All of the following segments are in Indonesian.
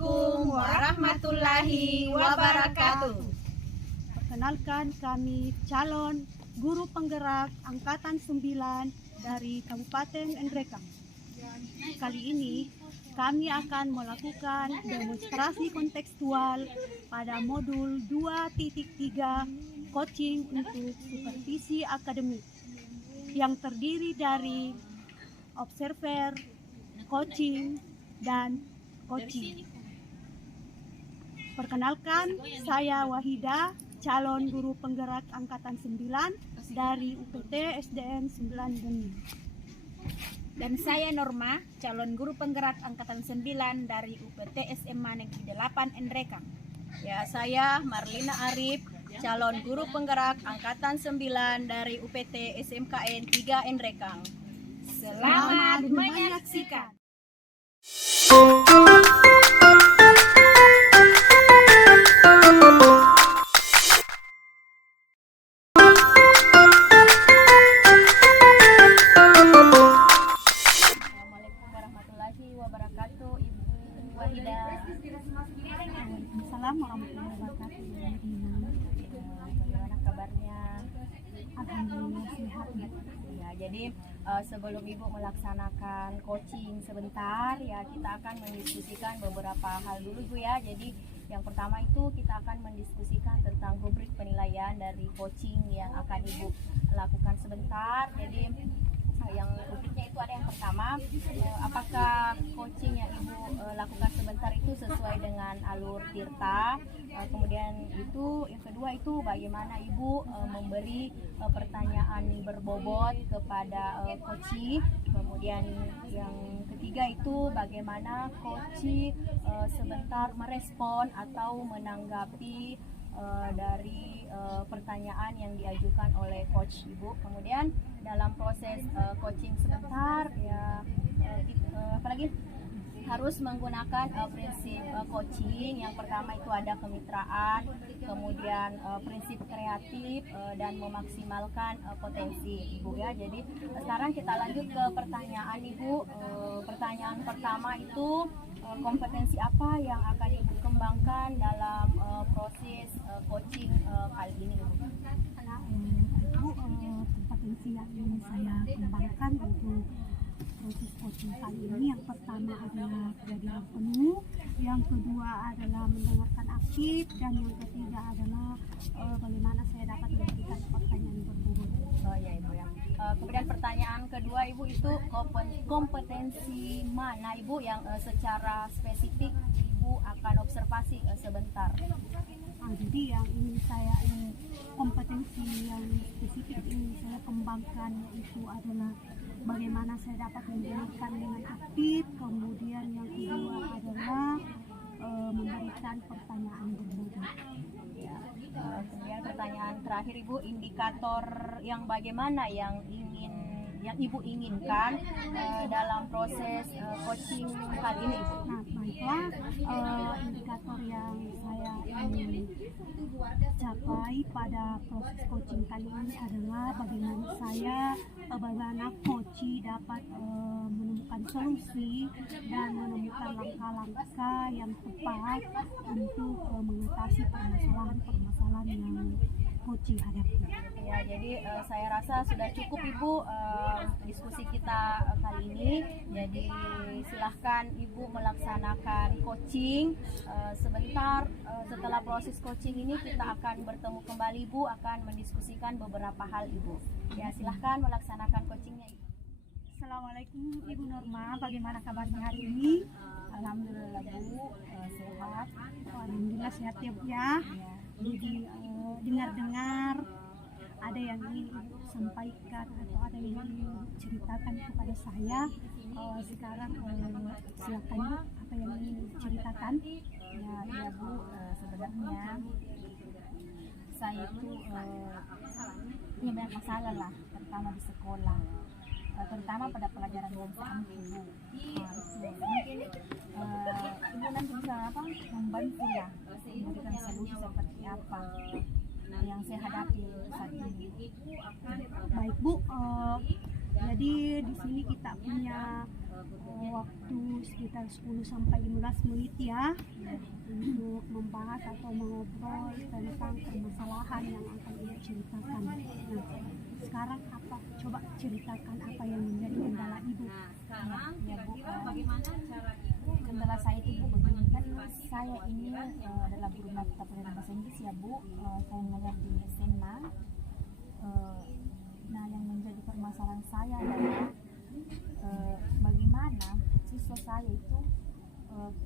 Assalamualaikum warahmatullahi wabarakatuh. Perkenalkan, kami calon guru penggerak Angkatan 9 dari Kabupaten Nrekang. Kali ini kami akan melakukan demonstrasi kontekstual pada modul 2.3 coaching untuk supervisi akademik yang terdiri dari observer, coaching, dan coaching. Perkenalkan, saya Wahida, calon guru penggerak Angkatan 9 dari UPT SDN 9 Bumi. Dan saya Norma, calon guru penggerak Angkatan 9 dari UPT SMA Negeri 8 Nrekang. Ya, saya Marlina Arif, calon guru penggerak Angkatan 9 dari UPT SMKN 3 Nrekang. Selamat menyaksikan. Assalamualaikum warahmatullahi wabarakatuh, Ibu Wahida. Waalaikumsalam warahmatullahi wabarakatuh. Bagaimana kabarnya? Alhamdulillah sehat. Ya, jadi sebelum Ibu melaksanakan coaching sebentar, ya kita akan mendiskusikan beberapa hal dulu, Bu ya. Jadi yang pertama itu kita akan mendiskusikan tentang rubrik penilaian dari coaching yang akan Ibu lakukan sebentar. Jadi yang rubriknya itu ada yang pertama, apakah coaching yang Ibu lakukan sebentar itu sesuai dengan alur Tirta. Kemudian itu yang kedua itu bagaimana Ibu memberi pertanyaan berbobot kepada coaching. Kemudian yang ketiga itu bagaimana coaching sebentar merespon atau menanggapi dari pertanyaan yang diajukan oleh coach Ibu. Kemudian dalam proses coaching sebentar ya apalagi harus menggunakan prinsip coaching. Yang pertama itu ada kemitraan, kemudian prinsip kreatif dan memaksimalkan potensi Ibu ya. Jadi sekarang kita lanjut ke pertanyaan Ibu. Pertanyaan pertama itu kompetensi apa yang akan Ibu kembangkan dalam proses coaching kali ini Ibu? Kompetensi yang ingin saya kembangkan untuk proses coaching kali ini, yang pertama adalah kehadiran penuh, yang kedua adalah mendengarkan aktif, dan yang ketiga adalah bagaimana saya dapat memberikan pertanyaan berbobot. Oh ya Ibu ya. Kemudian pertanyaan kedua Ibu itu kompetensi mana Ibu yang secara spesifik Ibu akan observasi sebentar? Jadi yang ingin saya kompetensi yang spesifik ingin saya kembangkan itu adalah bagaimana saya dapat mendengarkan dengan aktif, kemudian yang kedua adalah memberikan pertanyaan berbobot. Ya. Kemudian pertanyaan terakhir Ibu, indikator yang bagaimana yang Ibu inginkan dalam proses coaching kali ini Ibu? Nah, baiklah, indikator yang saya ingin capai pada proses coaching kali ini adalah bagaimana coaching dapat menemukan solusi dan menemukan langkah-langkah yang tepat untuk mengatasi permasalahan yang coaching hadapi. Ya, jadi saya rasa sudah cukup Ibu diskusi kita kali ini. Jadi silahkan Ibu melaksanakan coaching sebentar. Setelah proses coaching ini kita akan bertemu kembali Ibu, akan mendiskusikan beberapa hal Ibu. Ya, silahkan melaksanakan coachingnya Ibu. Assalamualaikum Ibu Norma, bagaimana kabarnya hari ini? Alhamdulillah Bu, sehat. Alhamdulillah sehat ya Bu ya. Jadi dengar-dengar ada yang ingin Ibu sampaikan atau ada yang ingin Ibu ceritakan kepada saya. Sekarang silakan Bu, apa yang ingin ceritakan? Ya Bu, sebenarnya saya itu punya banyak masalah lah, terutama di sekolah, terutama pada pelajaran yang saya ambil. Mungkin Ibu nanti bisa membantu ya, memberikan solusi seperti apa yang saya hadapi saat ini. Baik Bu, jadi di sini kita punya waktu sekitar 10 sampai 15 menit ya untuk membahas atau mengobrol tentang permasalahan yang akan ibu ceritakan. Nah, sekarang apa? Coba ceritakan apa yang menjadi kendala ibu. Ya Bu, bagaimana cara ibu kendala saya itu Bu begini kan saya ini adalah guru mata pelajaran bahasa Inggris ya Bu. Saya mengajar di SMA. Nah yang menjadi permasalahan saya adalah bagaimana siswa saya itu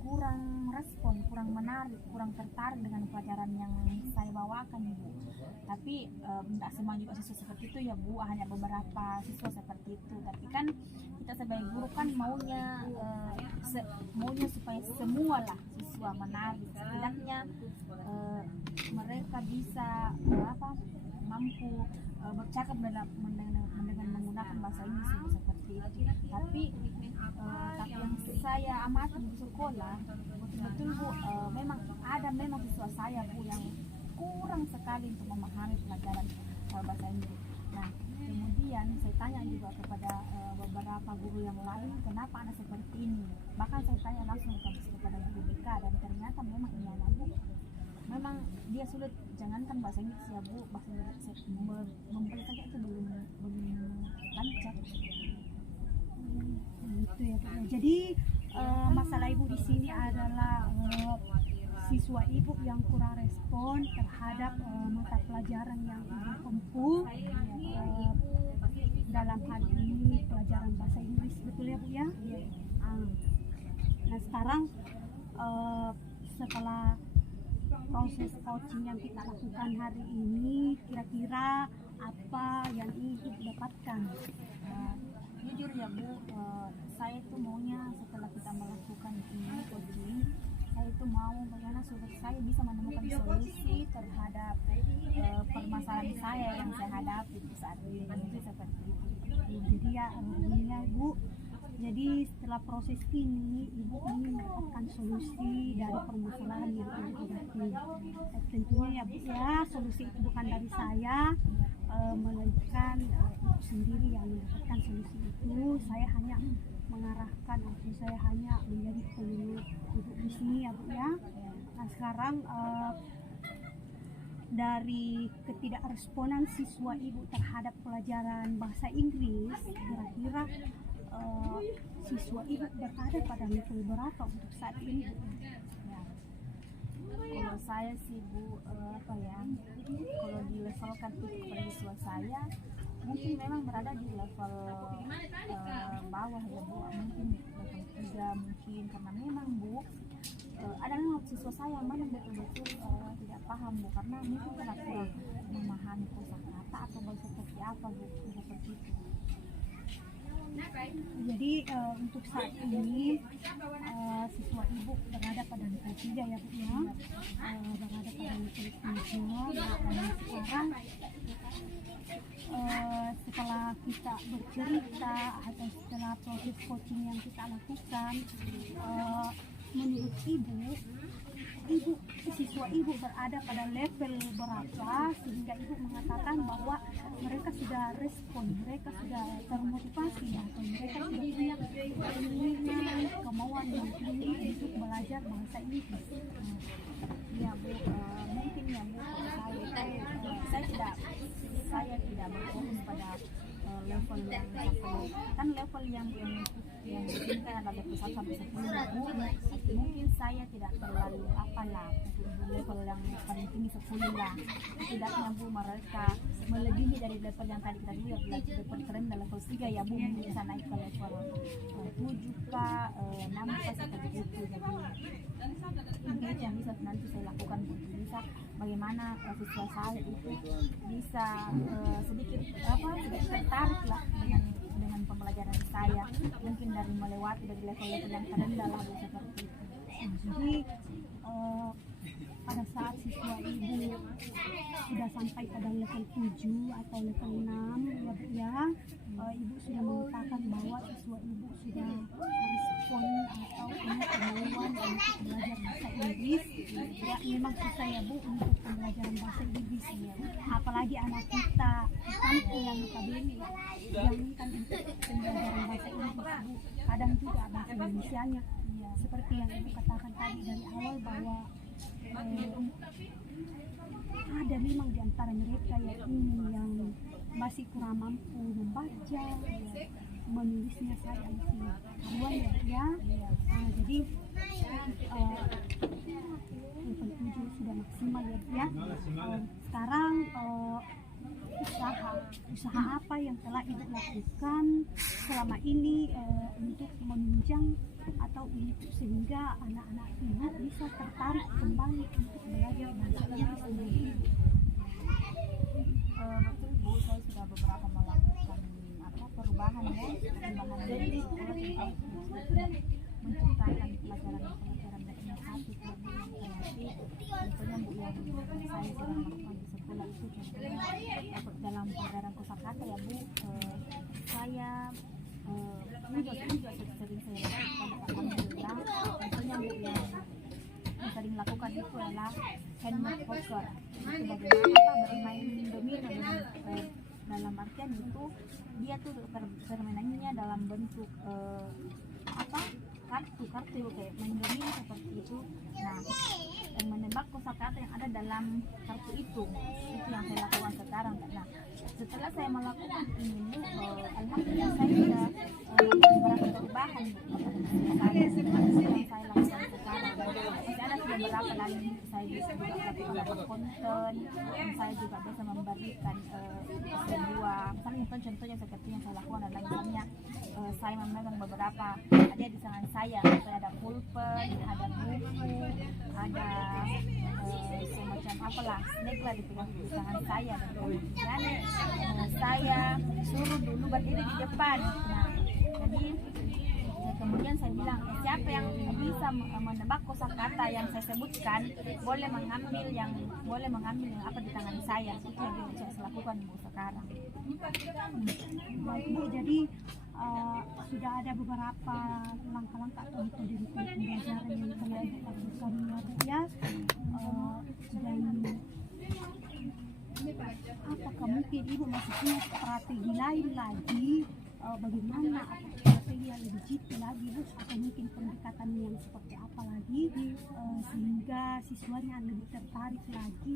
kurang respon, kurang menarik, kurang tertarik dengan pelajaran yang saya bawakan Bu. Tapi tidak semua juga siswa seperti itu ya Bu, hanya beberapa siswa seperti itu. Tapi kan kita sebagai guru kan maunya maunya supaya semua lah siswa menarik, setidaknya mereka bisa mampu bercakap dengan menggunakan bahasa Inggris seperti itu. Tapi yang saya amati di sekolah betul-betul Bu, memang siswa saya Bu yang kurang sekali untuk memahami pelajaran bahasa Inggris. Nah kemudian saya tanya juga kepada beberapa guru yang lain kenapa anak seperti ini. Bahkan saya tanya langsung kepada guru BK dan ternyata memang ini anak Bu memang dia sulit, jangankan bahasa Inggris ya Bu, bahasa Inggris membeli saja itu belum lancar. Gitu ya Bu. Jadi masalah ibu di sini adalah siswa ibu yang kurang respon terhadap mata pelajaran yang ibu tempuh, dalam hal ini pelajaran bahasa Inggris, betul ya Bu ya? Nah sekarang setelah proses coaching yang kita lakukan hari ini, kira-kira apa yang ingin ibu dapatkan? Jujur ya Bu, saya itu maunya setelah kita melakukan ini coaching, saya itu mau bagaimana supaya saya bisa menemukan solusi terhadap permasalahan saya yang saya hadapi saat ini. Itu seperti itu. Jadi ya Ibu, jadi setelah proses ini ibu ingin mendapatkan solusi dari permasalahan yang ibu hadapi. Tentunya ya Bu ya, solusi itu bukan dari saya, melainkan ibu sendiri yang mendapatkan solusi itu. Saya hanya mengarahkan atau saya hanya menjadi penyuluh ibu di sini ya Bu ya. Nah sekarang dari ketidakresponan siswa ibu terhadap pelajaran bahasa Inggris, kira-kira siswa ibu berada pada level berapa untuk saat ini? Ya. Kalau saya sih Bu, kalau dilevelkan itu kepada siswa saya mungkin memang berada di level bawah ya Bu, mungkin level 3 mungkin, karena memang Bu ada memang siswa saya yang memang betul-betul tidak paham Bu, karena mungkin karena kurang memahami kosakata atau seperti apa Bu, seperti itu. Jadi untuk saat ini siswa ibu berada pada level 3 ya Bu ya, berada pada level 3. Dan sekarang setelah kita bercerita atau setelah proses coaching yang kita lakukan, menurut siswa ibu berada pada level berapa sehingga ibu mengatakan bahwa mereka sudah respon, mereka sudah termotivasi atau mereka sudah punya keinginan, kemauan yang tinggi untuk belajar bahasa Inggris. Ya Bu, mungkin ya Bu, saya tidak berfokus pada level yang sampai, kan level yang diinginkan adalah level 1 sampai 10 Bu. Mungkin saya tidak terlalu level yang paling tinggi 10 lah. Setidaknya Bu mereka melebihi dari level yang tadi kita lihat, level terendah level 3 ya Bu, mungkin bisa naik ke level 7 kah, 6 kah, seperti itu. Jadi mungkin itu yang bisa nanti saya lakukan Bu, bisa bagaimana siswa saya itu bisa sedikit tertarik lah dengan pembelajaran saya, mungkin dari melewati dari level-level yang terendah lah Bu, seperti itu. Jadi pada saat siswa ibu sudah sampai pada level 7 atau level 6 ya Bu ya, ibu sudah mengatakan bahwa siswa ibu sudah merespon atau punya kemauan untuk belajar bahasa Inggris. ya memang susah ya Bu untuk pembelajaran bahasa Inggris ya, apalagi anak kita di kampung yang notabene jangankan untuk pembelajaran bahasa Inggris Bu, kadang juga bahasa Indonesianya ya, seperti yang Ibu katakan tadi dari awal bahwa ada memang di antara mereka yang masih kurang mampu membaca ya, menulisnya saya masih awal ya. Jadi level 7 sudah maksimal ya. Sekarang usaha apa yang telah Ibu lakukan selama ini untuk menunjang atau untuk sehingga anak-anak Ibu bisa tertarik kembali untuk belajar bahasa Inggris sendiri? Betul Bu, saya sudah beberapa melakukan perubahan dari sekolah, menciptakan pelajaran daerah satu yang kreatif. Contohnya Bu, yang saya sedang lakukan di sekolah itu contohnya dalam pelajaran kosakata ya Bu, saya juga sering saya lakukan alhamdulillah. Contohnya Bu, yang sering lakukan itu adalah handmade poker. Itu bagaimana bermain domino dalam artian itu dia tuh permainannya dalam bentuk kartu kayak main domino seperti itu. Nah, dan menebak kosakata yang ada dalam kartu itu yang saya lakukan sekarang. Nah, setelah saya melakukan ini alhamdulillah saya sudah beberapa perubahan yang saya lakukan sekarang. Masih ada sudah beberapa lagi saya bisa juga melakukan konten, dan saya juga bisa memberikan sebuah misalnya contohnya seperti yang saya lakukan adalah misalnya saya memegang beberapa ada di tangan saya ada pulpen, ada buku, ada semacam apalah snack lah di tangan saya, dan kemudian saya suruh dulu berdiri di depan. Nah, jadi kemudian saya bilang siapa yang bisa menebak kosakata yang saya sebutkan boleh mengambil yang apa di tangan saya. Itu yang saya lakukan Bu sekarang. Baik Bu, jadi sudah ada beberapa langkah-langkah atau metode pembelajaran yang telah dilakukan ya, dan apakah mungkin Ibu masih punya strategi lain lagi bagaimana atau strategi yang lebih jitu lagi Bu, atau mungkin pendekatan yang seperti apa lagi sehingga siswanya lebih tertarik lagi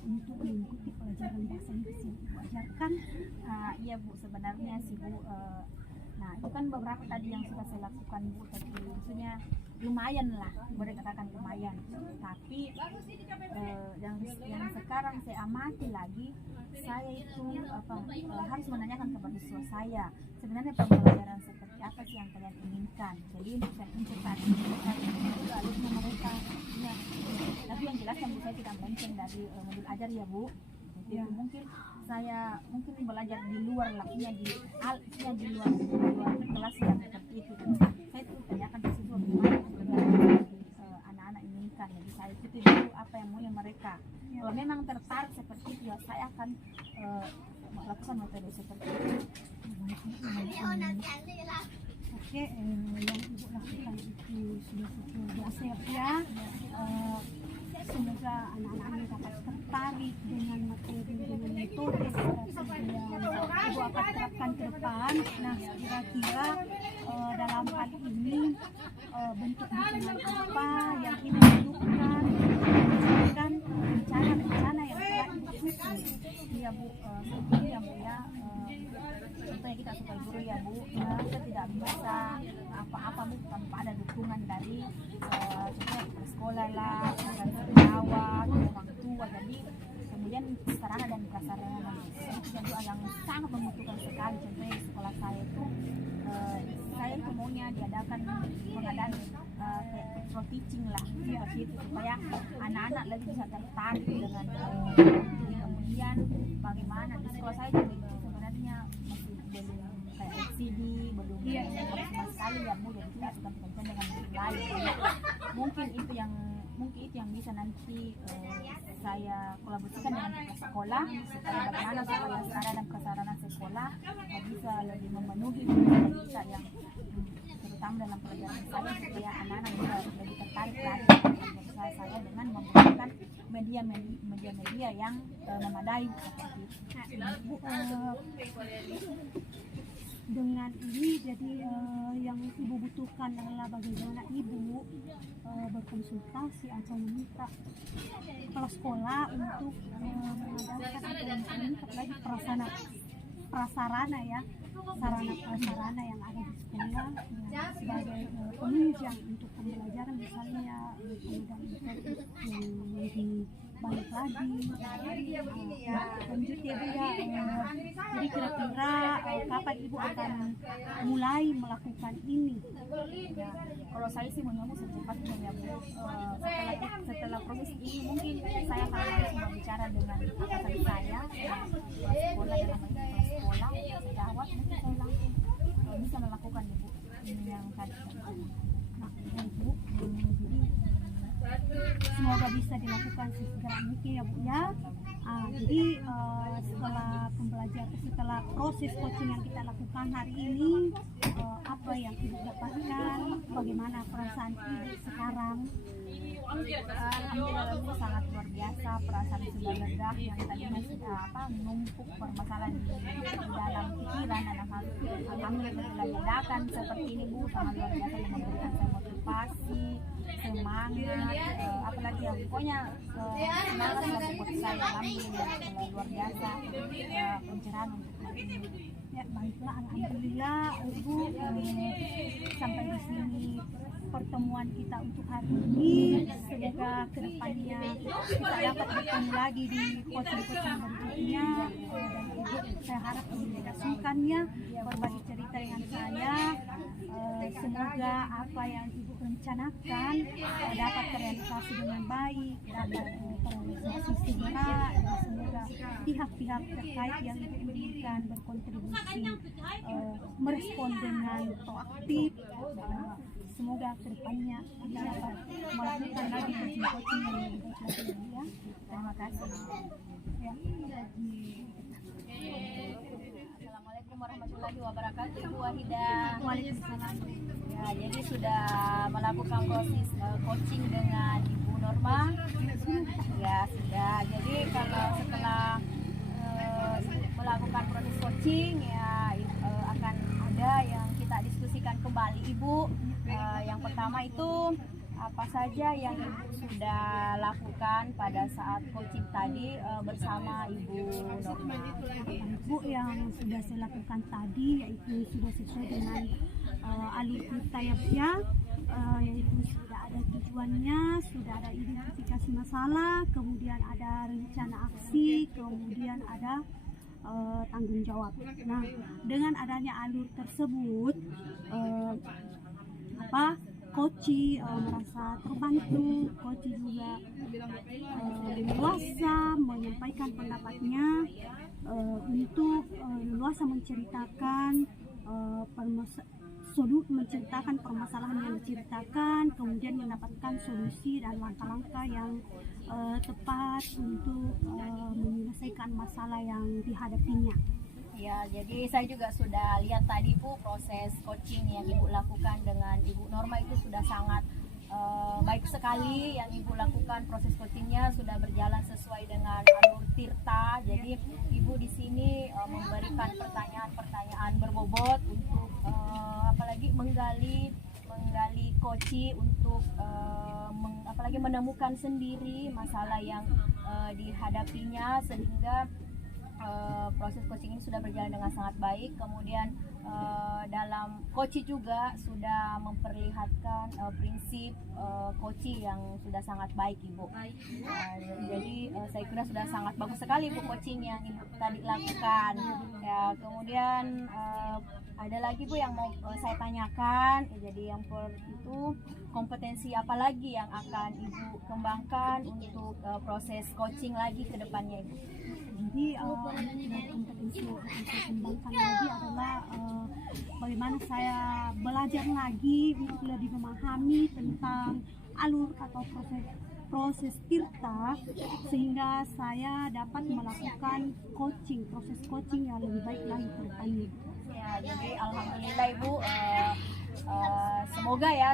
untuk mengikuti pelajaran bahasa Inggris yang Ibu ajarkan? Iya Bu, sebenarnya sih Bu, nah itu kan beberapa tadi yang sudah saya lakukan Bu, tapi maksudnya lumayan lah, boleh katakan lumayan. Tapi yang sekarang saya amati lagi, saya itu harus menanyakan kepada siswa saya sebenarnya pembelajaran seperti apa sih yang kalian inginkan. Jadi untuk saya itu alurnya mereka ya. Tapi yang jelas yang saya tidak mention dari modul ajar ya Bu. Jadi ya, mungkin belajar di luar lah, di luar kelas yang seperti itu. Saya itu tanyakan ke siswa bagaimana anak-anak inginkan. Jadi saya ikuti dulu apa yang mau mereka. Kalau memang tertarik seperti itu, ya saya akan melakukan metode seperti itu. Oke, yang Ibu lakukan itu sudah cukup biasa ya. Semoga anak-anak dapat tertarik dengan materi, dengan metode strategi yang Ibu akan terapkan ke depan. Nah, kira-kira dalam hal ini bentuk dukungan apa yang Ibu butuhkan dan rencana yang telah Ibu susun? Iya Bu, seperti ya Bu ya. Contohnya kita sebagai guru ya Bu, kita tidak bisa apa-apa Bu tanpa ada dukungan dari contohnya sekolah lah, dari perawat, orang tua. Jadi kemudian sarana dan prasarana itu juga yang sangat membutuhkan sekali. Contohnya di sekolah saya itu saya itu maunya diadakan pengadaan pro teaching lah seperti itu, supaya anak-anak lebih bisa tertarik dengan kemudian bagaimana di sekolah saya juga itu sebenarnya masih belum kayak LCD, belum sama sekali ya Bu, jadi kita sudah berkaitan dengan lain. Mungkin itu yang bisa nanti saya kolaborasikan dengan sekolah supaya bagaimana supaya sarana dan prasarana sekolah bisa lebih memenuhi kita yang terutama dalam pelajaran saya supaya anak-anak juga lebih tertarik lagi dengan berusaha saya dengan menggunakan media-media yang memadai seperti itu. Nah, Ibu, dengan ini jadi yang Ibu butuhkan adalah bagaimana Ibu berkonsultasi atau meminta kepala sekolah untuk mengadakan atau meminta lagi prasarana ya, sarana prasarana yang ada di sekolah ya, sebagai penunjang untuk pembelajaran, misalnya kemudian yang dibalik lagi lanjut ya Bu ya. Jadi kira-kira kapan Ibu akan mulai melakukan ini? Ya, kalau saya sih maunya secepatnya ya Bu. Setelah proses ini mungkin saya akan langsung berbicara dengan atasan saya, kepala sekolah dalam kepala sekolah, sejawat mungkin saya langsung bisa melakukan ya Bu ini yang tadi. Nah, Bu, jadi semoga bisa dilakukan sesegera mungkin ya Bu ya. Jadi setelah proses coaching yang kita lakukan hari ini, apa yang Ibu dapatkan, bagaimana perasaan Ibu sekarang? Alhamdulillah itu sangat luar biasa, perasaan sudah lega yang tadinya sudah menumpuk permasalahan di dalam pikiran dan alhamdulillah diledakan seperti ini Bu, sangat luar biasa yang memberikan saya motivasi, semangat, apalagi yang pokoknya semangat buat saya. Alhamdulillah luar biasa pencerahan untuk hari ini. Ya baiklah, alhamdulillah Ibu, sampai di sini pertemuan kita untuk hari ini. Semoga kedepannya kita dapat bertemu lagi di coaching-coaching berikutnya, dan Ibu saya harap mendedikasikannya berbagi cerita dengan saya. Semoga apa yang Ibu rencanakan dapat terrealisasi dengan baik, dapat terrealisasi segera, dan semoga pihak-pihak terkait yang Ibu inginkan berkontribusi merespon dengan proaktif. Semoga kedepannya kita dapat melakukan lagi coaching yang lebih baik lagi ya. Terima kasih. Ya. Assalamualaikum warahmatullahi wabarakatuh, Ibu Wahidah. Waalaikumsalam. Ya, jadi sudah melakukan proses coaching dengan Ibu Norma. Ya sudah. Jadi kalau setelah melakukan proses coaching ya akan ada yang kita diskusikan kembali Ibu. Yang pertama itu apa saja yang Ibu sudah lakukan pada saat coaching tadi bersama Ibu Norma? Ibu, yang sudah saya lakukan tadi yaitu sudah sesuai dengan alur kita ya, yaitu sudah ada tujuannya, sudah ada identifikasi masalah, kemudian ada rencana aksi, kemudian ada tanggung jawab. Nah, dengan adanya alur tersebut, Koci merasa terbantu, Koci juga leluasa menyampaikan pendapatnya, untuk leluasa menceritakan permasalahan yang diceritakan, kemudian mendapatkan solusi dan langkah-langkah yang tepat untuk menyelesaikan masalah yang dihadapinya. Ya, jadi saya juga sudah lihat tadi Bu, proses coaching yang Ibu lakukan dengan Ibu Norma itu sudah sangat baik sekali. Yang Ibu lakukan proses coachingnya sudah berjalan sesuai dengan alur Tirta. Jadi Ibu di sini memberikan pertanyaan-pertanyaan berbobot untuk apalagi menggali koci untuk apalagi menemukan sendiri masalah yang dihadapinya, sehingga proses coaching ini sudah berjalan dengan sangat baik. Kemudian dalam coaching juga sudah memperlihatkan prinsip coaching yang sudah sangat baik Ibu. Jadi saya kira sudah sangat bagus sekali Bu coaching yang Ibu tadi lakukan. Ya, kemudian ada lagi Bu yang mau saya tanyakan. Jadi yang itu kompetensi apa lagi yang akan Ibu kembangkan untuk proses coaching lagi ke depannya Ibu? Jadi kompetensi yang saya kembangkan lagi adalah bagaimana saya belajar lagi untuk lebih memahami tentang alur atau proses Tirta, sehingga saya dapat melakukan proses coaching yang lebih baik lagi ke depannya. Ya, jadi alhamdulillah Ibu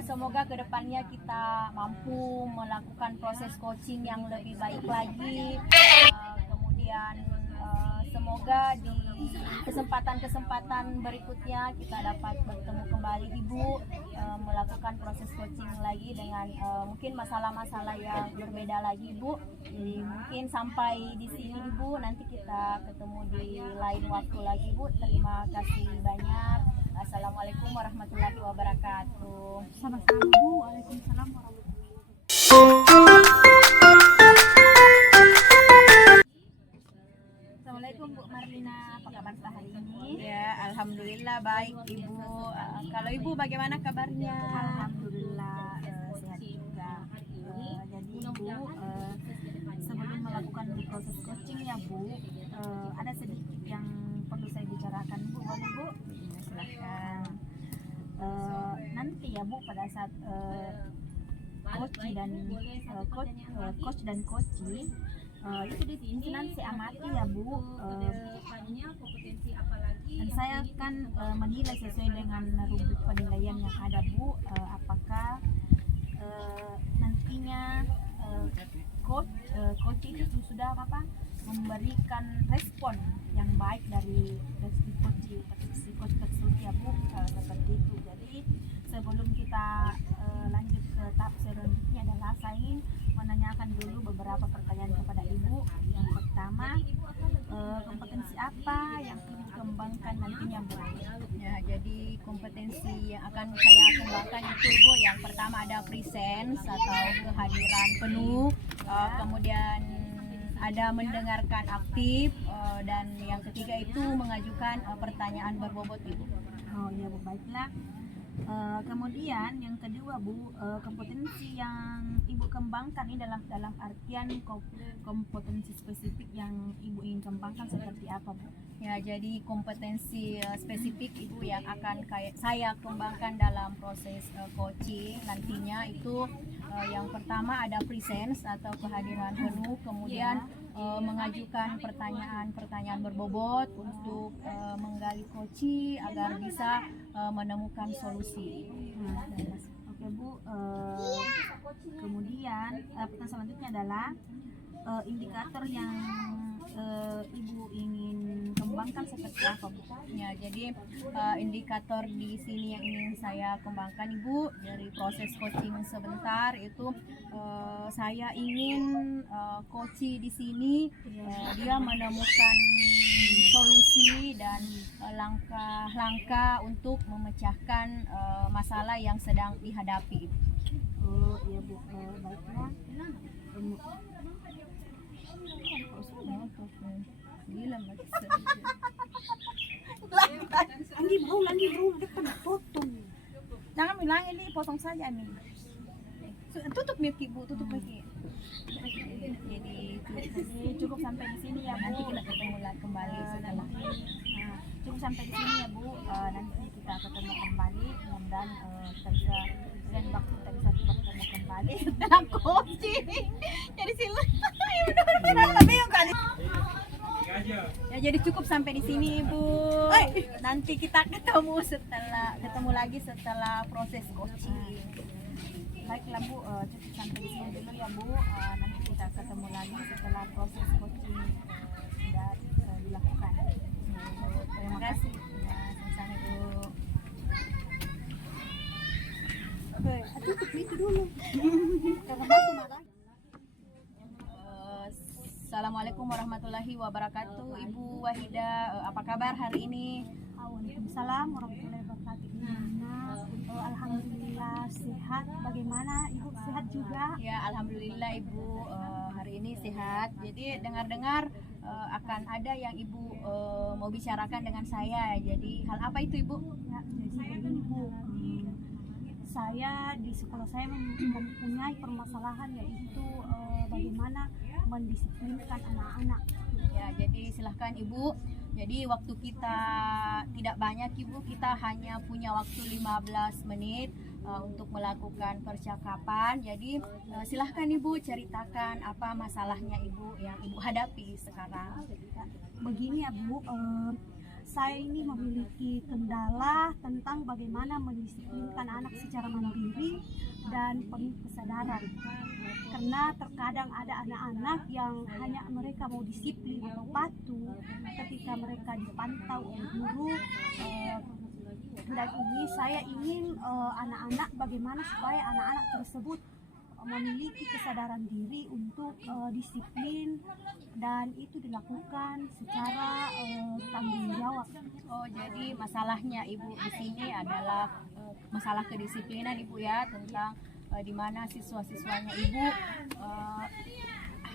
semoga kedepannya kita mampu melakukan proses coaching yang lebih baik lagi. Kemudian semoga di kesempatan berikutnya kita dapat bertemu kembali Ibu, melakukan proses coaching lagi dengan mungkin masalah-masalah yang berbeda lagi Ibu. Jadi mungkin sampai di sini Ibu, nanti kita ketemu di lain waktu lagi Bu. Terima kasih banyak. Assalamualaikum warahmatullahi wabarakatuh. Sama-sama Bu. Waalaikumsalam warahmatullahi wabarakatuh. Assalamualaikum Bu Marlina, apa kabar hari ini? Ya, alhamdulillah baik Ibu. Kalau Ibu bagaimana kabarnya? Alhamdulillah sehat juga. Jadi Bu, sebelum melakukan proses coaching ya Bu, ada sedikit yang perlu saya bicarakan Bu, boleh Bu? Ya, silahkan. Nanti ya Bu, pada saat coach dan coaching itu di nanti amati ya Bu, dan saya akan menilai sesuai dengan rubrik penilaian yang ada Bu, apakah nantinya coach itu sudah memberikan respon yang baik dari si coach tersebut ya Bu, seperti itu. Jadi sebelum kita lanjut ke tahap selanjutnya adalah saya ingin menanyakan dulu beberapa pertanyaan kepada Ibu. Yang pertama, kompetensi apa yang Ibu kembangkan nantinya Bu? Ya, jadi kompetensi yang akan saya kembangkan itu Ibu, yang pertama ada presence atau kehadiran penuh, kemudian ada mendengarkan aktif, dan yang ketiga itu mengajukan pertanyaan berbobot Ibu. Oh ya Bu, baiklah. Kemudian yang kedua Bu, kompetensi yang Ibu kembangkan ini dalam artian kompetensi spesifik yang Ibu ingin kembangkan seperti apa Bu? Ya, jadi kompetensi spesifik Ibu yang akan saya kembangkan dalam proses coaching nantinya itu yang pertama ada presence atau kehadiran penuh, kemudian mengajukan pertanyaan-pertanyaan berbobot untuk menggali coaching agar bisa menemukan solusi. Oke Bu, kemudian pertanyaan selanjutnya adalah indikator yang Ibu ingin kembangkan seperti apa Bu? Ya, jadi indikator di sini yang ingin saya kembangkan Ibu dari proses coaching sebentar itu saya ingin coaching di sini dia menemukan solusi dan langkah-langkah untuk memecahkan masalah yang sedang dihadapi. Oh iya Bu, baiklah. Lagi bro, ada potong. Jangan bilang ini potong saja nih. Tutup mic Ibu, tutup mic. Jadi cukup sampai di sini ya Bu. Nanti kita ketemu lagi kembali setelah. Cukup sampai di sini ya Bu. Nanti kita ketemu kembali. Mudah-mudahan kita bisa dan waktu kita bisa ketemu kembali setelah coaching. Jadi silakan. Ya, jadi cukup sampai di sini Ibu. Nanti kita ketemu lagi setelah proses coaching. Baiklah Bu, cukup sampai di sini dulu ya Bu. Nanti kita ketemu lagi setelah proses coaching sudah dilakukan. Terima kasih. Ya, sama-sama Bu. Tutup itu dulu. Assalamualaikum warahmatullahi wabarakatuh. Ibu Wahida, apa kabar hari ini? Waalaikumsalam warahmatullahi wabarakatuh. Alhamdulillah sehat. Bagaimana Ibu, sehat juga? Ya, alhamdulillah Ibu hari ini sehat. Jadi dengar-dengar akan ada yang Ibu mau bicarakan dengan saya. Jadi hal apa itu Ibu? Ya, jadi begini Bu. Saya di sekolah saya mempunyai permasalahan, yaitu bagaimana mendisiplinkan anak-anak. Ya, jadi silahkan Ibu. Jadi waktu kita tidak banyak Ibu, kita hanya punya waktu 15 menit untuk melakukan percakapan. Jadi silahkan Ibu ceritakan apa masalahnya Ibu yang Ibu hadapi sekarang. Begini ya Bu, saya ini memiliki kendala tentang bagaimana mendisiplinkan anak secara mandiri dan penuh kesadaran. Karena terkadang ada anak-anak yang hanya mereka mau disiplin atau patuh ketika mereka dipantau oleh guru. Dan ini saya ingin anak-anak, bagaimana supaya anak-anak tersebut memiliki kesadaran diri untuk disiplin, dan itu dilakukan secara tanggung jawab. Oh, jadi masalahnya Ibu di sini adalah masalah kedisiplinan Ibu ya, tentang di mana siswa-siswanya Ibu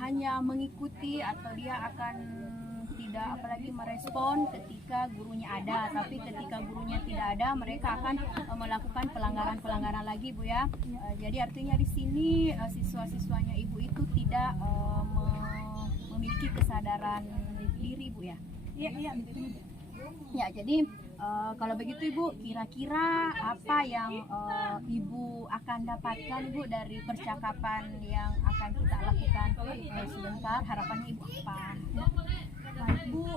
hanya mengikuti atau dia akan tidak apalagi merespon ketika gurunya ada, tapi ketika gurunya tidak ada mereka akan melakukan pelanggaran-pelanggaran lagi Bu ya. Jadi artinya di sini siswa-siswanya Ibu itu tidak memiliki kesadaran diri Bu ya. Iya. Ya, jadi kalau begitu Ibu, kira-kira apa yang Ibu akan dapatkan Bu dari percakapan yang akan kita lakukan sebentar? Harapannya Ibu apa? Baik Bu,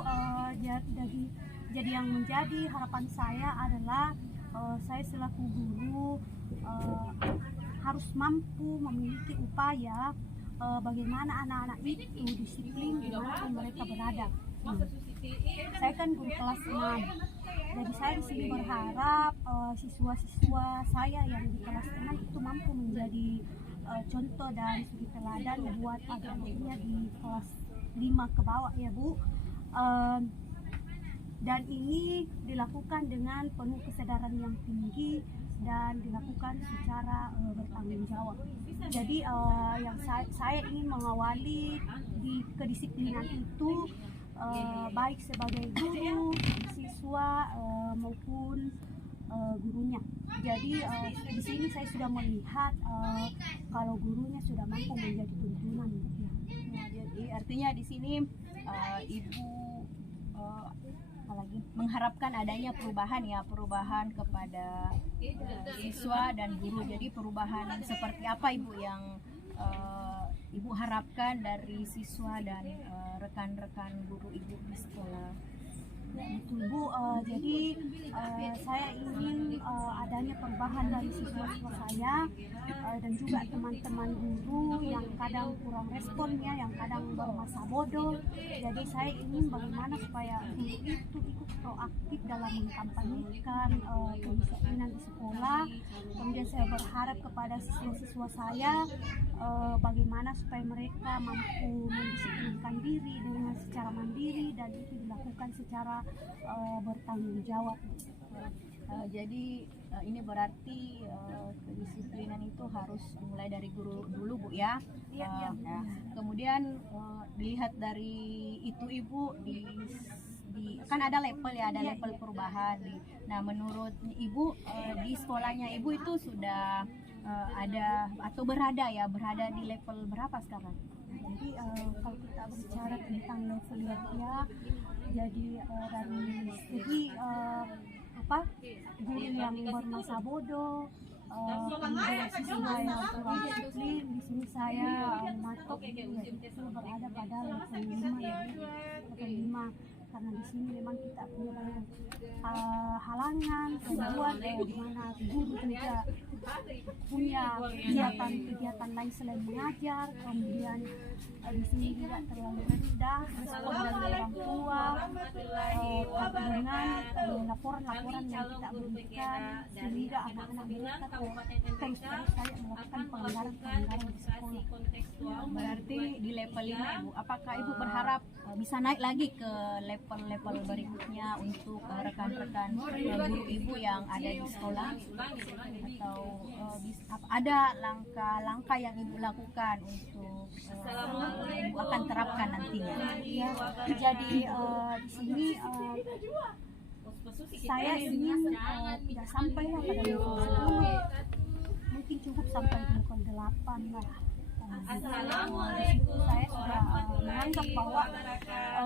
jadi yang menjadi harapan saya adalah saya selaku guru harus mampu memiliki upaya bagaimana anak-anak itu disiplin dimanapun mereka berada. Saya kan guru kelas 6, jadi saya di sini berharap siswa-siswa saya yang di kelas 6 itu mampu menjadi contoh dan suri teladan buat adik-adiknya di kelas 5 ke bawah ya Bu. Dan ini dilakukan dengan penuh kesadaran yang tinggi dan dilakukan secara bertanggung jawab. Jadi yang saya ingin mengawali di kedisiplinan itu baik sebagai guru, siswa maupun gurunya. Jadi di sini saya sudah melihat kalau gurunya sudah mampu menjadi tuntunan. Nah, jadi artinya di sini Ibu apalagi mengharapkan adanya perubahan kepada siswa dan guru. Jadi perubahan seperti apa Ibu yang Ibu harapkan dari siswa dan rekan-rekan guru Ibu di sekolah? Betul Bu, jadi saya ingin adanya perubahan dari siswa-siswa saya dan juga teman-teman guru yang kadang kurang responnya, yang kadang bermasa bodoh. Jadi saya ingin bagaimana supaya guru itu ikut proaktif dalam mengkampanyekan kedisiplinan di sekolah. Kemudian saya berharap kepada siswa-siswa saya bagaimana supaya mereka mampu mendisiplinkan diri dengan secara mandiri dan itu dilakukan secara bertanggung jawab. Jadi ini berarti kedisiplinan itu harus dimulai dari guru dulu Bu ya. Iya. Kemudian dilihat dari itu Ibu di kan ada level ya, ada level perubahan. Nah menurut Ibu di sekolahnya Ibu itu sudah ada atau berada di level berapa sekarang? Jadi kalau kita bicara tentang level ya, jadi dari segi guru yang bermasa bodoh, kemudian siswa yang kurang disiplin, di sini saya mematok itu berada pada level 5 ya, level 5. Karena di sini memang kita punya banyak halangan, gangguan di mana guru juga punya kegiatan lain selain mengajar. Kemudian di sini juga terlalu rendah respon dari orang tua dengan laporan-laporan yang kita berikan, sehingga anak-anak mereka terus saja melakukan pelanggaran di sekolah. Berarti di level 5 Ibu, apakah Ibu berharap bisa naik lagi ke level berikutnya untuk rekan-rekan guru Ibu yang ada di sekolah, atau ada langkah-langkah yang Ibu lakukan untuk Ibu akan terapkan nantinya? Ya, jadi di sini saya ingin tidak sampai pada level 10, mungkin cukup sampai di level 8 lah. Di situ saya sudah menganggap bahwa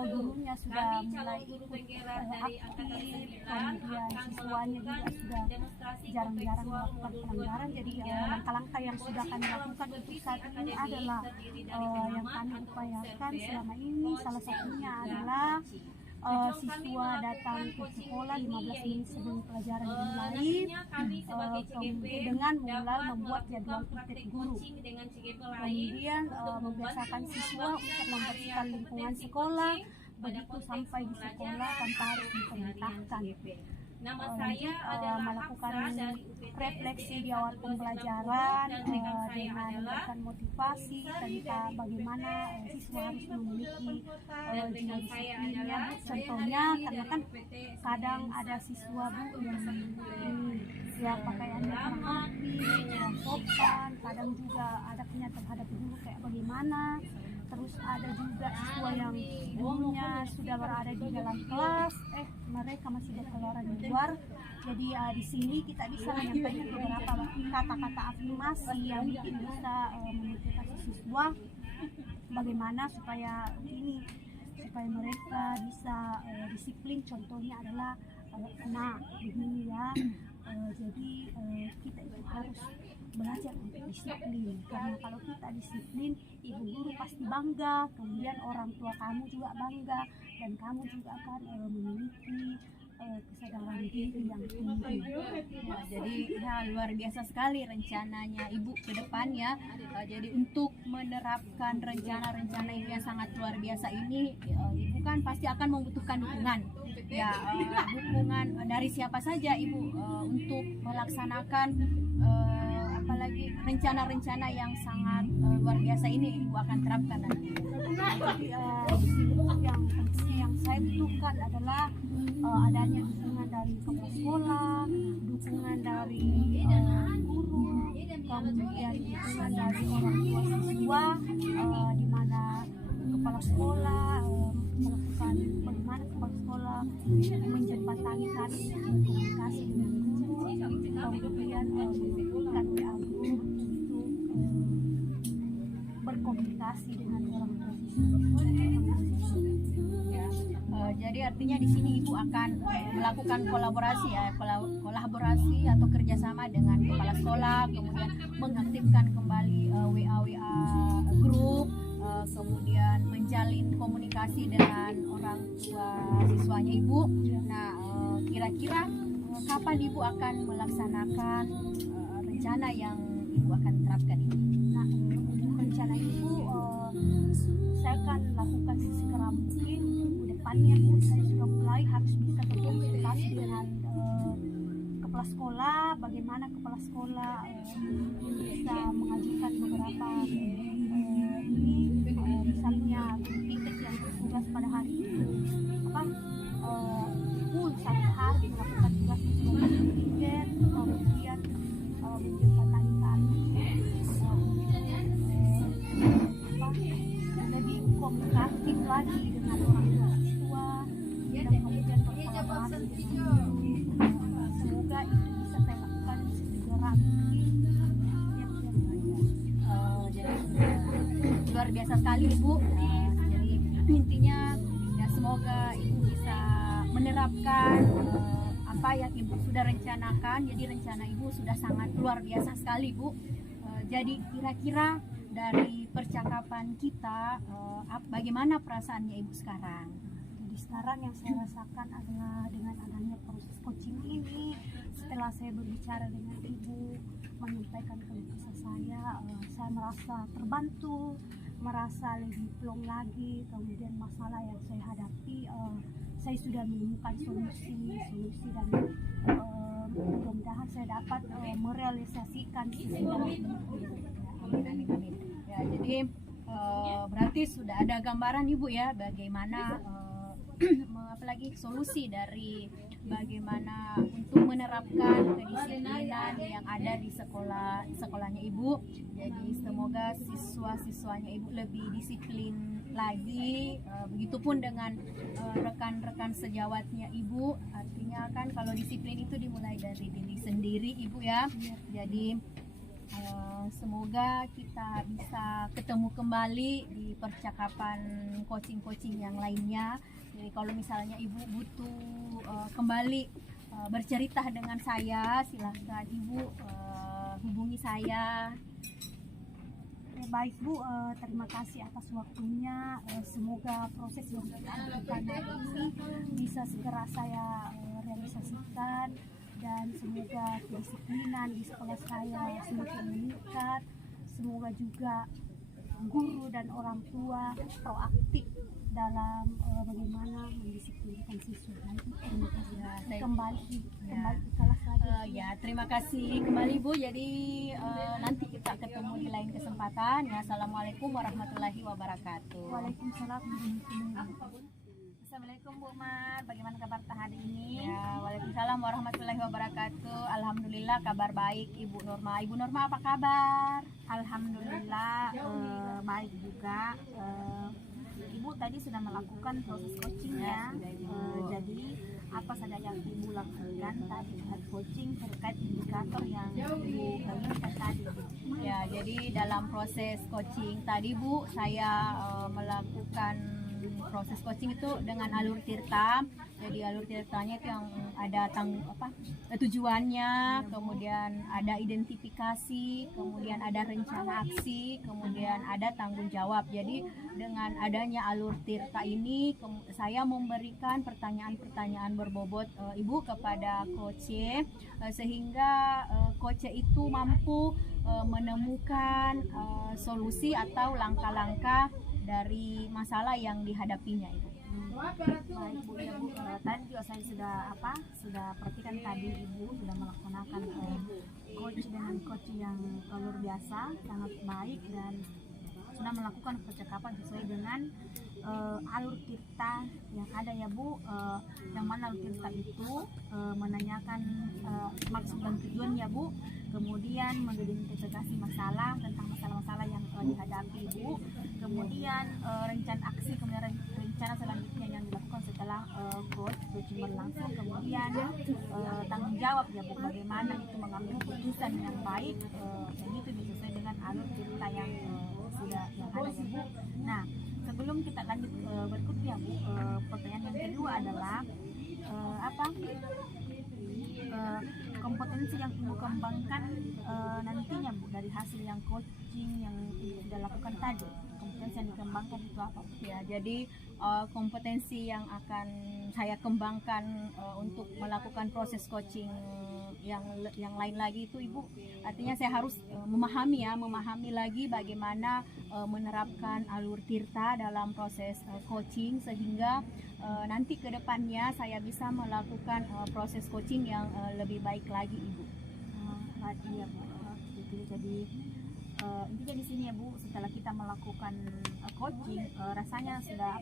gurunya sudah mulai ikut aktif, kemudian siswanya juga sudah jarang-jarang melakukan pelanggaran. Jadi langkah-langkah yang sudah kami lakukan untuk saat ini adalah yang kami upayakan selama ini, salah satunya adalah siswa datang ke sekolah 15 menit sebelum pelajaran dimulai, kemudian dengan membuat jadwal piknik guru, kemudian membiasakan siswa untuk membersihkan lingkungan sekolah begitu sampai di sekolah tanpa harus diperintahkan. Lanjut melakukan refleksi di awal pembelajaran dengan memberikan motivasi tentang bagaimana siswa harus memiliki jiwa disiplinnya. Contohnya karena kan kadang ada siswa yang ya pakaiannya kurang rapi, kurang sopan, kadang juga adabnya terhadap guru kayak bagaimana. Terus ada juga siswa yang gurunya sudah berada di dalam kelas, mereka masih berkeliaran di luar. Jadi di sini kita bisa menyampaikan beberapa kata-kata afirmasi yang bisa memotivasi siswa bagaimana supaya mereka bisa disiplin. Contohnya adalah begini ya. Jadi kita itu harus belajar untuk disiplin, karena kalau kita disiplin, ibu guru pasti bangga, kemudian orang tua kamu juga bangga, dan kamu juga akan memiliki kesadaran diri yang tinggi. Ya, jadi luar biasa sekali rencananya Ibu ke depan ya. Jadi untuk menerapkan rencana-rencana Ibu yang sangat luar biasa ini, Ibu kan pasti akan membutuhkan dukungan. Ya, dukungan dari siapa saja Ibu untuk melaksanakan apalagi rencana-rencana yang sangat luar biasa ini Ibu akan terapkan nanti. Jadi yang penting yang saya butuhkan adalah adanya dukungan dari kepala sekolah, dukungan dari guru, kemudian dukungan dari orang tua siswa, di mana kepala sekolah melakukan bagaimana kepala sekolah menjembatanikan komunikasi dengan guru, kemudian memberikan WA guru untuk berkomunikasi dengan orang tua siswa. Jadi artinya di sini Ibu akan melakukan kolaborasi ya, kolaborasi atau kerjasama dengan kepala sekolah, kemudian mengaktifkan kembali WA grup, kemudian menjalin komunikasi dengan orang tua siswanya Ibu. Nah, kira-kira kapan Ibu akan melaksanakan rencana yang Ibu akan terapkan ini? Nah, untuk rencana itu saya akan lakukan sesegera mungkin. Depannya Bu, saya sudah mulai harus bisa berkomunikasi dengan kepala sekolah, bagaimana kepala sekolah bisa mengajukan beberapa misalnya titik yang bertugas pada hari itu full satu hari melakukan tugas sebagai tiket, kemudian menjembatanikan lebih komunikatif lagi dengan orang tua siswa, dan kemudian berkolaborasi dengan guru. Semoga itu bisa saya lakukan segera mungkin. Jadi luar biasa sekali Ibu. Jadi intinya ya semoga Ibu bisa menerapkan apa yang Ibu sudah rencanakan. Jadi rencana Ibu sudah sangat luar biasa sekali Bu. Jadi kira-kira dari percakapan kita, bagaimana perasaannya Ibu sekarang? Jadi sekarang yang saya rasakan adalah dengan adanya proses coaching ini, setelah saya berbicara dengan Ibu, menyampaikan keluh kesah saya merasa terbantu, merasa lebih plong lagi. Kemudian masalah yang saya hadapi, saya sudah menemukan solusi dan mudah-mudahan saya dapat merealisasikan segala Amin. Ya, jadi berarti sudah ada gambaran Ibu ya bagaimana apalagi solusi dari bagaimana untuk menerapkan kedisiplinan yang ada di sekolahnya Ibu. Jadi semoga siswa-siswanya Ibu lebih disiplin lagi, begitupun dengan rekan-rekan sejawatnya Ibu. Artinya kan kalau disiplin itu dimulai dari diri sendiri Ibu ya. Jadi semoga kita bisa ketemu kembali di percakapan coaching-coaching yang lainnya. Jadi kalau misalnya Ibu butuh kembali bercerita dengan saya, silahkan Ibu hubungi saya. Baik Bu, terima kasih atas waktunya. Semoga proses yang kita lakukan hari ini bisa segera saya realisasikan, dan semoga kedisiplinan di sekolah saya semakin meningkat. Semoga juga guru dan orang tua proaktif dalam bagaimana mendisiplinkan siswa. Terima kasih. Kembali ke kelas lagi. Ya, terima kasih kembali Bu. Jadi nanti kita ketemu di lain kesempatan. Ya, assalamualaikum warahmatullahi wabarakatuh. Waalaikumsalam warahmatullahi wabarakatuh. Assalamualaikum Bu Mar, bagaimana kabar hari ini? Ya, waalaikumsalam warahmatullahi wabarakatuh. Alhamdulillah kabar baik Ibu Norma. Ibu Norma apa kabar? Alhamdulillah baik juga. Ibu tadi sudah melakukan proses coachingnya. Jadi apa saja yang Ibu lakukan tadi saat coaching terkait indikator yang Ibu inginkan tadi? Ya, jadi dalam proses coaching tadi Bu, saya melakukan proses coaching itu dengan alur tirta. Jadi alur tirtanya itu yang ada tujuannya, kemudian ada identifikasi, kemudian ada rencana aksi, kemudian ada tanggung jawab. Jadi dengan adanya alur tirta ini saya memberikan pertanyaan-pertanyaan berbobot Ibu kepada coach, sehingga coach itu mampu menemukan solusi atau langkah-langkah dari masalah yang dihadapinya Ibu. Baik Bu, ya Bu, tadi juga saya sudah perhatikan tadi Ibu sudah melaksanakan coach dengan coach yang luar biasa, sangat baik, dan sudah melakukan percakapan sesuai dengan alur tirta yang ada ya Bu. Yang mana alur tirta itu menanyakan maksud dan tujuan ya Bu, kemudian mengidentifikasi masalah tentang masalah-masalah yang dihadapi Bu, kemudian rencana aksi, kemudian rencana selanjutnya yang dilakukan setelah coaching berlangsung, kemudian tanggung jawab ya Bu, bagaimana itu mengambil keputusan yang baik, dan itu sesuai dengan alur cerita yang sudah yang ada ya Bu. Nah, sebelum kita lanjut berikutnya Bu, pertanyaan yang kedua adalah kompetensi yang Ibu kembangkan nantinya Bu dari hasil yang coaching yang Ibu sudah lakukan tadi. Kompetensi yang dikembangkan itu apa? Ya, jadi kompetensi yang akan saya kembangkan untuk melakukan proses coaching yang lain lagi itu Ibu, artinya saya harus memahami lagi bagaimana menerapkan alur tirta dalam proses coaching, sehingga nanti ke depannya saya bisa melakukan proses coaching yang lebih baik lagi Ibu. Iya Bu, jadi intinya di sini ya Bu, setelah kita melakukan coaching, rasanya sudah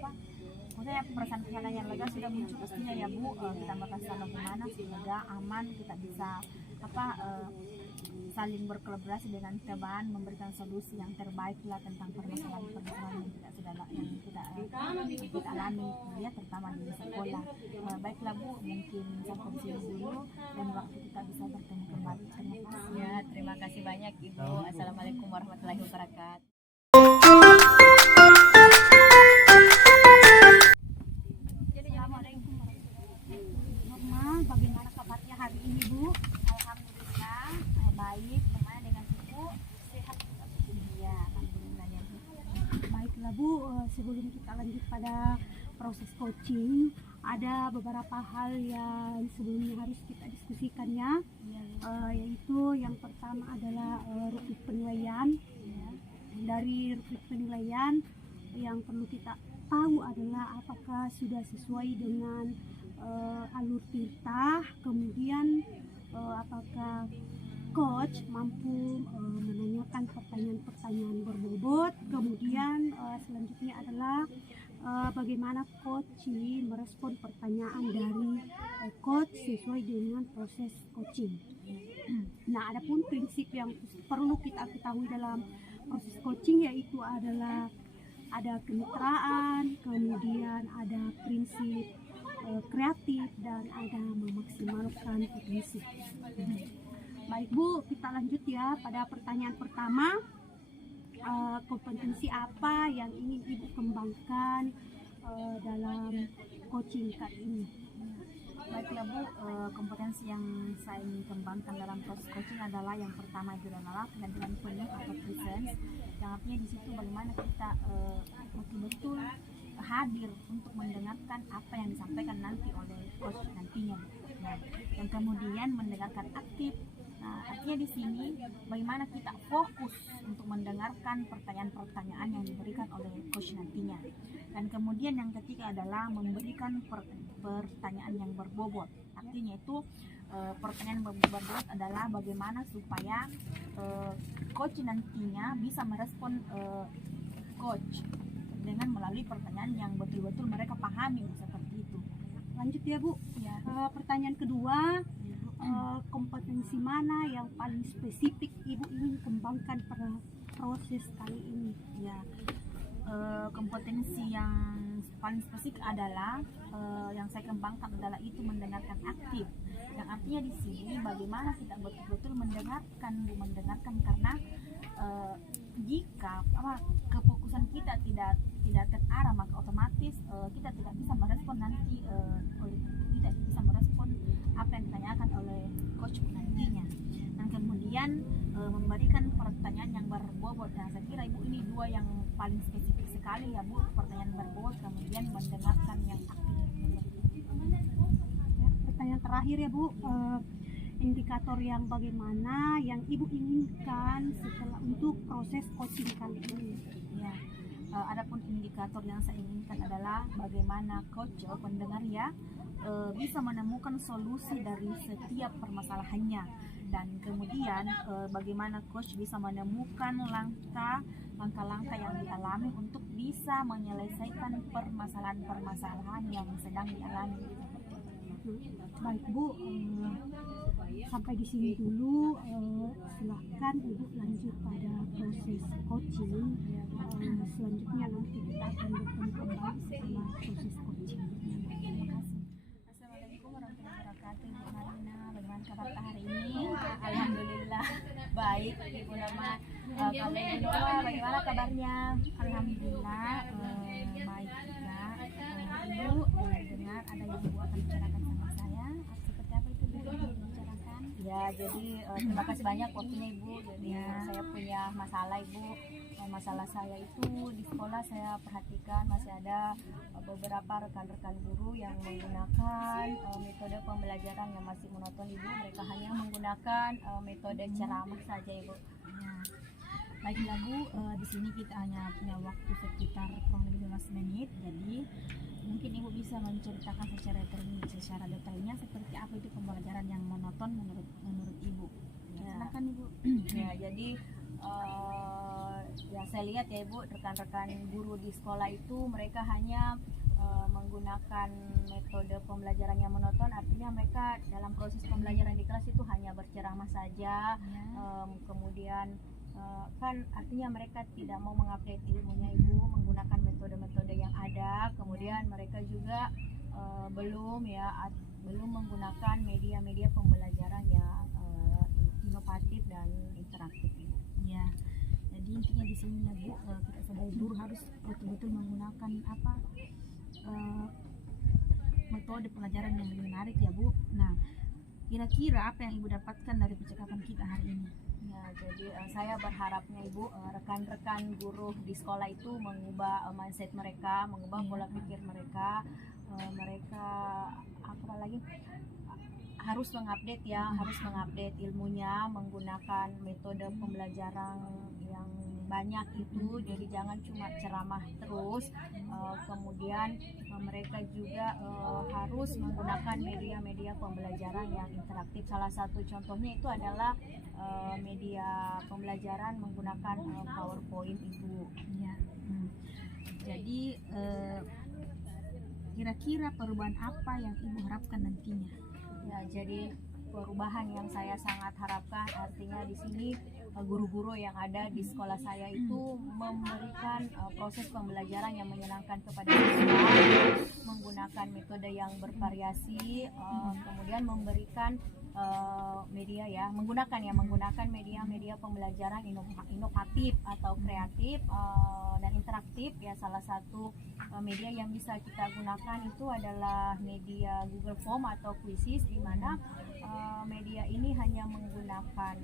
maksudnya perasaan yang lega sudah muncul pastinya ya Bu. Kita bakal bagaimana semoga aman, kita bisa saling berkolaborasi dengan teman, memberikan solusi yang terbaik lah tentang permasalahan-permasalahan yang kita alami ya, terutama di sekolah. Baiklah Bu, mungkin sampai di sini dulu, dan waktu kita bisa bertemu kembali. Terima kasih. Ya, terima kasih banyak Ibu. Assalamualaikum warahmatullahi wabarakatuh. Assalamualaikum warahmatullahi wabarakatuh. Norma, bagaimana kabarnya hari ini Bu? Alhamdulillah baik, bagaimana dengan Ibu? Sehat? Iya, alhamdulillah ya Bu. Baiklah Bu, sebelum kita lanjut pada proses coaching, ada beberapa hal yang sebelumnya harus kita diskusikan ya. Yaitu yang pertama adalah rubrik penilaian. Dari rubrik penilaian yang perlu kita tahu adalah apakah sudah sesuai dengan alur tirta, kemudian apakah coach mampu menanyakan pertanyaan-pertanyaan berbobot, kemudian selanjutnya adalah bagaimana coach merespon pertanyaan dari coach sesuai dengan proses coaching. Nah, adapun prinsip yang perlu kita ketahui dalam proses coaching yaitu adalah ada kemitraan, kemudian ada prinsip kreatif, dan ada memaksimalkan potensi. Baik Bu, kita lanjut ya pada pertanyaan pertama. Kompetensi apa yang ingin Ibu kembangkan dalam coaching kali ini? Baiklah Bu, kompetensi yang saya ingin kembangkan dalam proses coaching adalah yang pertama itu adalah kehadiran penuh atau presence, yang artinya di situ bagaimana kita betul-betul hadir untuk mendengarkan apa yang disampaikan nanti oleh coach nantinya. Nah, yang kemudian mendengarkan aktif. Nah, artinya di sini bagaimana kita fokus untuk mendengarkan pertanyaan-pertanyaan yang diberikan oleh coach nantinya. Dan kemudian yang ketiga adalah memberikan pertanyaan yang berbobot. Artinya itu pertanyaan berbobot adalah bagaimana supaya coach nantinya bisa merespon coach dengan melalui pertanyaan yang betul-betul mereka pahami seperti itu. Lanjut ya Bu. Ya. Pertanyaan kedua, kompetensi mana yang paling spesifik Ibu ingin kembangkan pada proses kali ini? Ya, kompetensi yang paling spesifik adalah yang saya kembangkan adalah itu mendengarkan aktif. Yang artinya di sini bagaimana kita betul-betul mendengarkan karena jika kefokusan kita tidak terarah maka otomatis kita tidak bisa merespon nanti tidak bisa merespon apa yang ditanyakan oleh coach nantinya. Dan kemudian memberikan pertanyaan yang berbobot. Nah, saya kira Ibu ini dua yang paling spesifik sekali ya Bu, pertanyaan berbobot kemudian mendengarkan yang aktif. Ya, pertanyaan terakhir ya Bu, indikator yang bagaimana yang Ibu inginkan setelah untuk proses coaching kali ini? Ya, adapun indikator yang saya inginkan adalah bagaimana coach pendengar ya bisa menemukan solusi dari setiap permasalahannya, dan kemudian bagaimana coach bisa menemukan langkah-langkah yang dialami untuk bisa menyelesaikan permasalahan-permasalahan yang sedang dialami. Baik Bu, sampai di sini dulu. Silahkan Ibu lanjut pada proses coaching. Selanjutnya nanti kita akan bertemu kembali setelah proses coaching. Terima kasih. Assalamualaikum warahmatullahi wabarakatuh. Ibu Marina, bagaimana kabar hari ini? Alhamdulillah baik Ibu Norma. Kalau Ibu Norma bagaimana kabarnya? Alhamdulillah baik juga. Ibu dengar ada yang Ibu akan bicarakan sama saya. Seperti apa itu Ibu bicarakan? Ya, jadi terima kasih banyak waktunya Ibu. Jadi saya punya masalah Ibu. Masalah saya itu di sekolah saya perhatikan masih ada beberapa rekan-rekan guru yang menggunakan metode pembelajaran yang masih monoton Ibu. Mereka hanya menggunakan metode ceramah saja Ibu. Ya. Baiklah Bu, di sini kita hanya punya waktu sekitar kurang lebih 15 menit. Jadi mungkin Ibu bisa menceritakan secara detailnya seperti apa itu pembelajaran yang monoton menurut Ibu. Silakan Ibu. Ya, jadi ya saya lihat ya Ibu, rekan-rekan guru di sekolah itu mereka hanya menggunakan metode pembelajaran yang monoton. Artinya mereka dalam proses pembelajaran di kelas itu hanya berceramah saja. Kemudian kan artinya mereka tidak mau mengupdate ilmunya Ibu, menggunakan metode-metode yang ada. Kemudian mereka juga belum menggunakan media-media pembelajaran yang inovatif dan interaktif Ibu. Ya, jadi intinya di sini ya Bu, kita sebagai guru harus betul-betul menggunakan metode pelajaran yang lebih menarik ya Bu. Nah, kira-kira apa yang Ibu dapatkan dari percakapan kita hari ini? Ya, jadi saya berharapnya Ibu, rekan-rekan guru di sekolah itu mengubah mindset mereka, mengubah pola pikir mereka. Mereka apa lagi? Harus mengupdate ya, harus mengupdate ilmunya, menggunakan metode pembelajaran yang banyak itu. Jadi jangan cuma ceramah terus. Kemudian mereka juga harus menggunakan media-media pembelajaran yang interaktif. Salah satu contohnya itu adalah media pembelajaran menggunakan PowerPoint Ibu. Ya. Jadi kira-kira perubahan apa yang Ibu harapkan nantinya? Ya, jadi perubahan yang saya sangat harapkan artinya di sini guru-guru yang ada di sekolah saya itu memberikan proses pembelajaran yang menyenangkan kepada siswa, menggunakan metode yang bervariasi, kemudian memberikan media ya, menggunakan media pembelajaran inovatif atau kreatif dan interaktif ya. Salah satu media yang bisa kita gunakan itu adalah media Google Form atau Quizzes, di mana media ini hanya menggunakan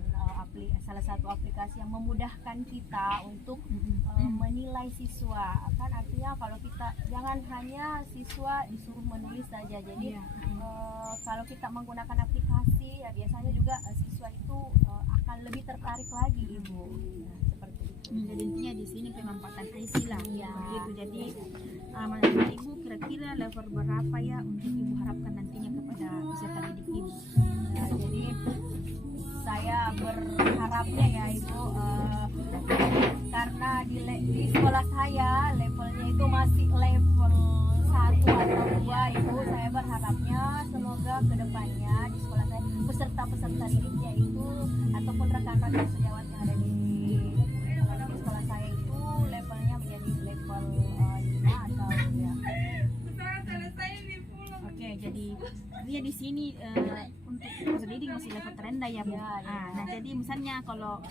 salah satu aplikasi yang memudahkan kita untuk menilai siswa. Kan artinya kalau kita jangan hanya siswa disuruh menulis saja. Jadi kalau kita menggunakan aplikasi ya biasanya juga siswa itu akan lebih tertarik lagi Ibu. Nah, seperti itu. Jadi intinya di sini pemanfaatan IC lah Ya. begitu. Jadi menurut Ibu kira-kira level berapa ya untuk Ibu harapkan nantinya kepada peserta didik Ibu? Ya, jadi saya berharapnya ya Ibu, karena di sekolah saya levelnya itu masih level 1 atau 2 Ibu. Saya berharapnya semoga kedepannya di sekolah saya peserta didiknya itu ataupun rekan-rekan sejawat yang ada di sekolah saya itu levelnya menjadi level 5 atau ya. Oke, jadi artinya di sini untuk peserta didik masih level terendah ya Bu. Ya, ya. Nah jadi misalnya kalau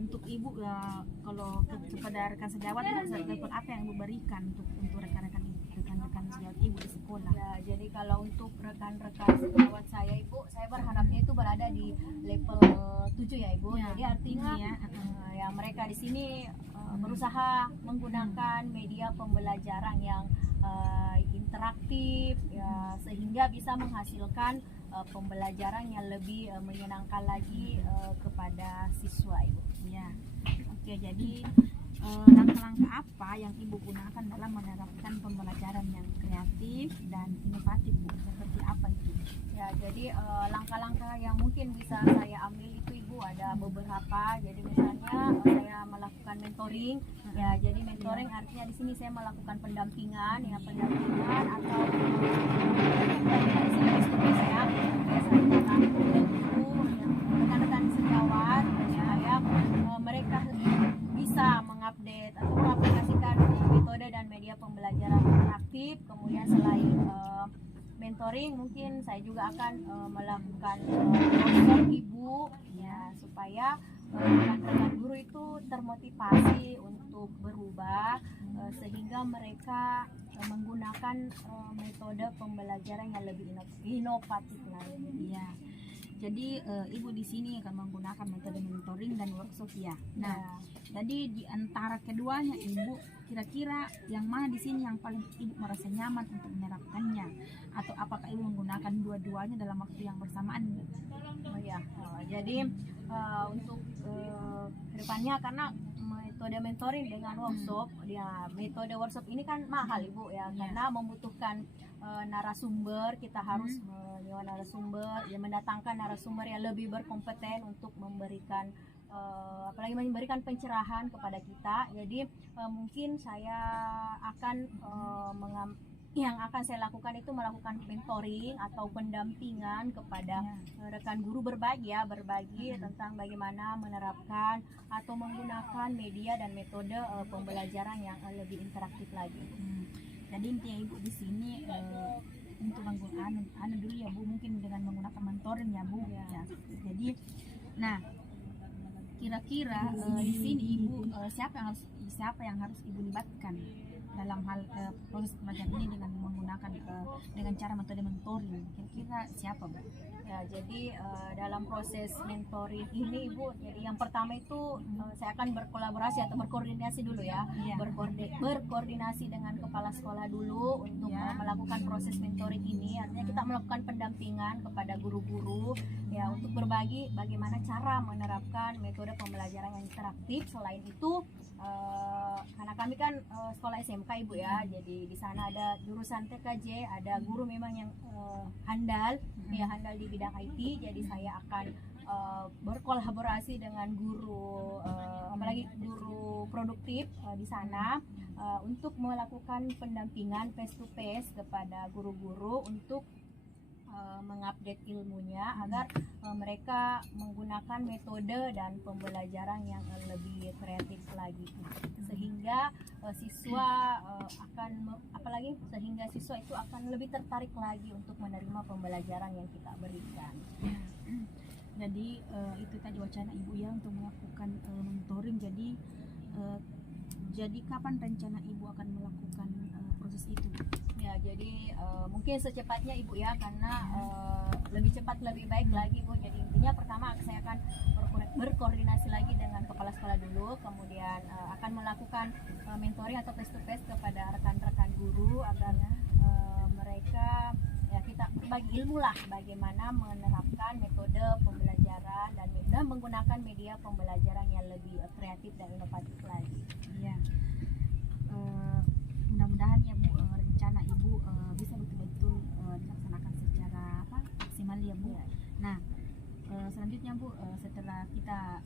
untuk Ibu kalau kepada rekan sejawat level apa yang Ibu berikan untuk rekan-rekan sejawat Ibu di sekolah? Ya, jadi kalau untuk rekan-rekan sejawat saya Ibu, saya berharapnya itu berada di level 7 ya Ibu. Ya, Jadi artinya ya mereka di sini berusaha menggunakan media pembelajaran yang interaktif ya, sehingga bisa menghasilkan pembelajaran yang lebih menyenangkan lagi kepada siswa Ibu. Ya. Oke, jadi langkah-langkah apa yang Ibu gunakan dalam menerapkan pembelajaran yang kreatif dan inovatif Bu? Seperti apa itu? Ya, jadi langkah-langkah yang mungkin bisa saya ambil itu Ibu ada beberapa. Jadi misalnya saya melakukan mentoring. Ya, jadi mentoring artinya di sini saya melakukan pendampingan atau saya datang ke guru, rekan-rekan sejawat supaya mereka bisa mengupdate atau mengaplikasikan metode dan media pembelajaran interaktif. Kemudian selain mentoring, mungkin saya juga akan melakukan workshop Ibu ya, supaya rekan-rekan guru itu termotivasi untuk berubah sehingga mereka menggunakan metode pembelajaran yang lebih inovatif lagi. Ya. Jadi Ibu di sini akan menggunakan metode mentoring dan workshop ya. Nah, jadi di antara keduanya Ibu kira-kira yang mana di sini yang paling Ibu merasa nyaman untuk menerapkannya, atau apakah Ibu menggunakan dua-duanya dalam waktu yang bersamaan? Oh ya, jadi untuk kedepannya karena metode mentoring dengan workshop, ya metode workshop ini kan mahal Ibu ya, karena membutuhkan narasumber. Kita harus menyewa narasumber, ya mendatangkan narasumber yang lebih berkompeten untuk memberikan apalagi memberikan pencerahan kepada kita. Jadi mungkin saya akan yang akan saya lakukan itu melakukan mentoring atau pendampingan kepada rekan guru, berbagi tentang bagaimana menerapkan atau menggunakan media dan metode pembelajaran yang lebih interaktif lagi. Jadi intinya Ibu di sini untuk menggunakan dulu ya Bu, mungkin dengan menggunakan mentoring ya Bu. Ya. Jadi, nah kira-kira di sini Ibu siapa yang harus Ibu libatkan dalam hal proses pembelajaran ini dengan menggunakan dengan cara metode mentoring? Kira-kira siapa Bu? Ya, jadi dalam proses mentoring ini Ibu, jadi yang pertama itu saya akan berkolaborasi atau berkoordinasi dulu ya, berkoordinasi dengan kepala sekolah dulu untuk melakukan proses mentoring ini. Artinya kita melakukan pendampingan kepada guru-guru ya untuk berbagi bagaimana cara menerapkan metode pembelajaran yang interaktif. Selain itu karena kami kan sekolah SMK Ibu ya, jadi di sana ada jurusan TKJ, ada guru memang yang handal di bidang IT. Jadi saya akan berkolaborasi dengan guru apalagi guru produktif di sana untuk melakukan pendampingan face to face kepada guru-guru untuk mengupdate ilmunya agar mereka menggunakan metode dan pembelajaran yang lebih kreatif lagi, sehingga siswa sehingga siswa itu akan lebih tertarik lagi untuk menerima pembelajaran yang kita berikan. Jadi itu tadi wacana Ibu ya untuk melakukan mentoring. Jadi kapan rencana Ibu akan melakukan proses itu? Ya, jadi mungkin secepatnya Ibu ya, karena lebih cepat lebih baik lagi Bu. Jadi intinya pertama saya akan berkoordinasi lagi dengan kepala sekolah dulu, kemudian akan melakukan mentoring atau face to face kepada rekan-rekan guru agar mereka ya kita berbagi ilmu lah bagaimana menerapkan metode pembelajaran dan menggunakan media pembelajaran yang lebih kreatif dan inovatif lagi. Ya, mudah-mudahan ya Bu, rencana Ibu bisa betul-betul dilaksanakan secara maksimal ya Bu. Ya. Nah, selanjutnya Bu, setelah kita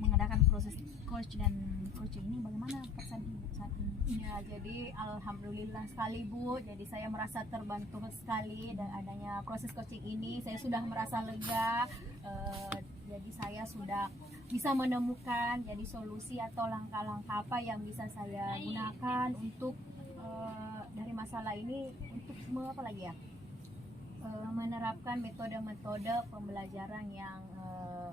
mengadakan proses coach dan coaching ini, bagaimana perasaan Ibu saat ini? Ya, jadi alhamdulillah sekali Bu. Jadi saya merasa terbantu sekali dan adanya proses coaching ini. Saya sudah merasa lega. Jadi saya sudah bisa menemukan jadi solusi atau langkah-langkah apa yang bisa saya gunakan untuk dari masalah ini untuk menerapkan metode-metode pembelajaran yang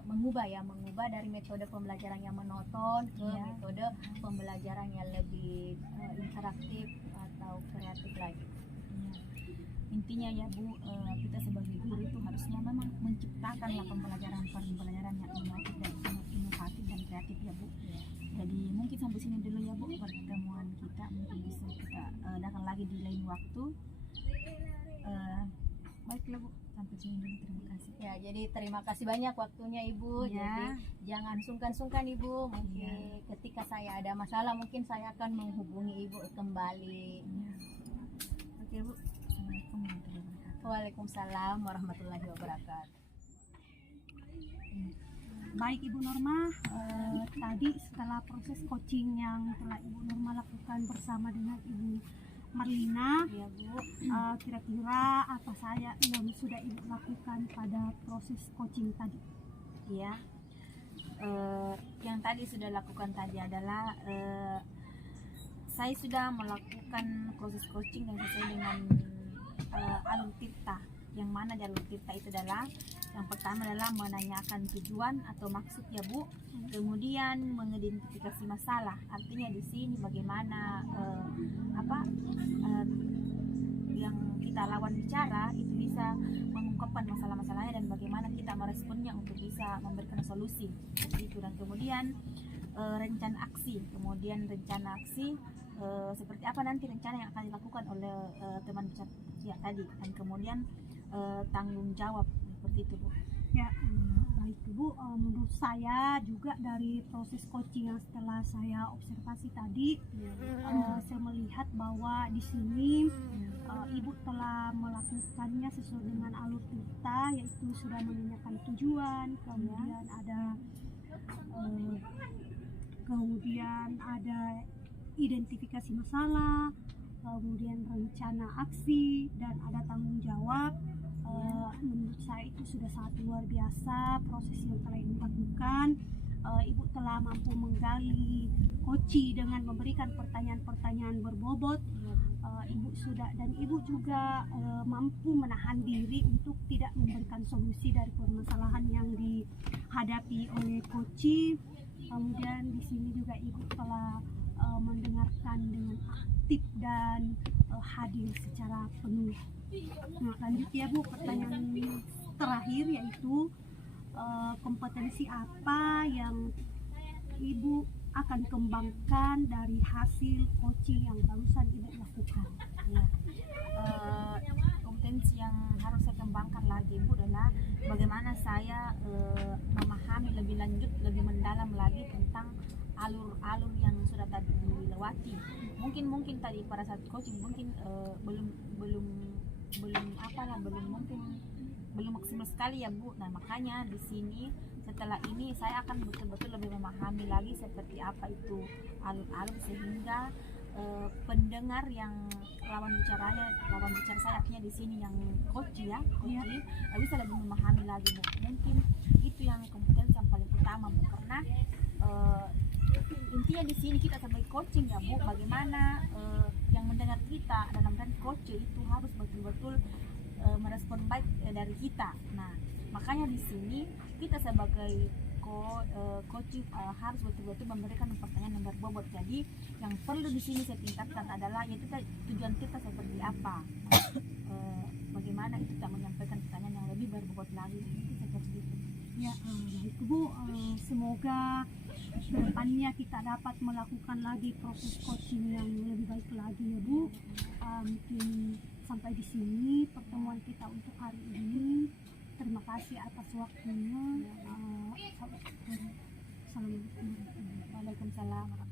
mengubah dari metode pembelajaran yang monoton ke metode pembelajaran yang lebih interaktif atau kreatif lagi. Intinya ya Bu, kita sebagai guru itu harusnya memang menciptakanlah pembelajaran yang inovatif dan kreatif ya Bu. Jadi mungkin sampai sini dulu ya Bu pertemuan kita, mungkin bisa kita datang lagi di lain waktu. Baiklah Bu, sampai sini dulu, terima kasih. Ya, jadi terima kasih banyak waktunya Ibu. Ya. Jadi jangan sungkan-sungkan Ibu. Mungkin ketika saya ada masalah mungkin saya akan menghubungi Ibu kembali. Ya. Oke Bu, Assalamualaikum warahmatullahi wabarakatuh. Waalaikumsalam warahmatullahi wabarakatuh. Baik Ibu Norma, tadi setelah proses coaching yang telah Ibu Norma lakukan bersama dengan Ibu Marlina, Ya Bu. kira-kira apa saja yang sudah Ibu lakukan pada proses coaching tadi? Ya, yang tadi sudah lakukan tadi adalah saya sudah melakukan proses coaching yang sesuai dengan alur tirta. Yang mana jalur tirta itu adalah yang pertama adalah menanyakan tujuan atau maksud ya Bu, kemudian mengidentifikasi masalah. Artinya di sini bagaimana yang kita lawan bicara itu bisa mengungkapkan masalah-masalahnya dan bagaimana kita meresponnya untuk bisa memberikan solusi seperti itu. Dan kemudian rencana aksi, seperti apa nanti rencana yang akan dilakukan oleh teman bicara ya tadi, dan kemudian tanggung jawab seperti itu Bu. Ya, baik Ibu, menurut saya juga dari proses coaching yang setelah saya observasi tadi, saya melihat bahwa di sini Ibu telah melakukannya sesuai dengan alur kita, yaitu sudah menanyakan tujuan, kemudian ada identifikasi masalah, kemudian rencana aksi, dan ada tanggung jawab. Menurut saya itu sudah sangat luar biasa proses yang telah Ibu lakukan. Ibu telah mampu menggali koci dengan memberikan pertanyaan-pertanyaan berbobot. Ibu juga mampu menahan diri untuk tidak memberikan solusi dari permasalahan yang dihadapi oleh koci. Kemudian di sini juga Ibu telah mendengarkan dengan aktif dan hadir secara penuh. Nah, lanjut ya Bu, pertanyaan terakhir yaitu kompetensi apa yang Ibu akan kembangkan dari hasil coaching yang barusan Ibu lakukan? Ya, kompetensi yang harus saya kembangkan lagi Bu adalah bagaimana saya memahami lebih lanjut, lebih mendalam lagi tentang alur-alur yang sudah tadi dilewati. Mungkin tadi pada saat coaching mungkin belum maksimal sekali ya Bu. Nah, makanya di sini setelah ini saya akan betul-betul lebih memahami lagi seperti apa itu alur-alur, sehingga pendengar yang lawan bicara saya artinya di sini yang coach ya, bisa lebih memahami lagi Bu. Mungkin itu yang kompetensi yang paling utama Bu, karena intinya di sini kita sebagai coaching ya Bu, bagaimana yang mendengar kita dalam kan coach itu harus betul-betul merespon baik dari kita. Nah, makanya di sini kita sebagai coaching harus betul-betul memberikan pertanyaan yang berbobot. Jadi yang perlu di sini saya tingkatkan adalah yaitu tujuan kita seperti apa. Bagaimana kita menyampaikan pertanyaan yang lebih berbobot lagi, itu seperti itu. Ya, itu Bu, semoga kedepannya kita dapat melakukan lagi proses coaching yang lebih baik lagi ya Bu. Mungkin sampai di sini pertemuan kita untuk hari ini. Terima kasih atas waktunya. Assalamualaikum. Waalaikumsalam.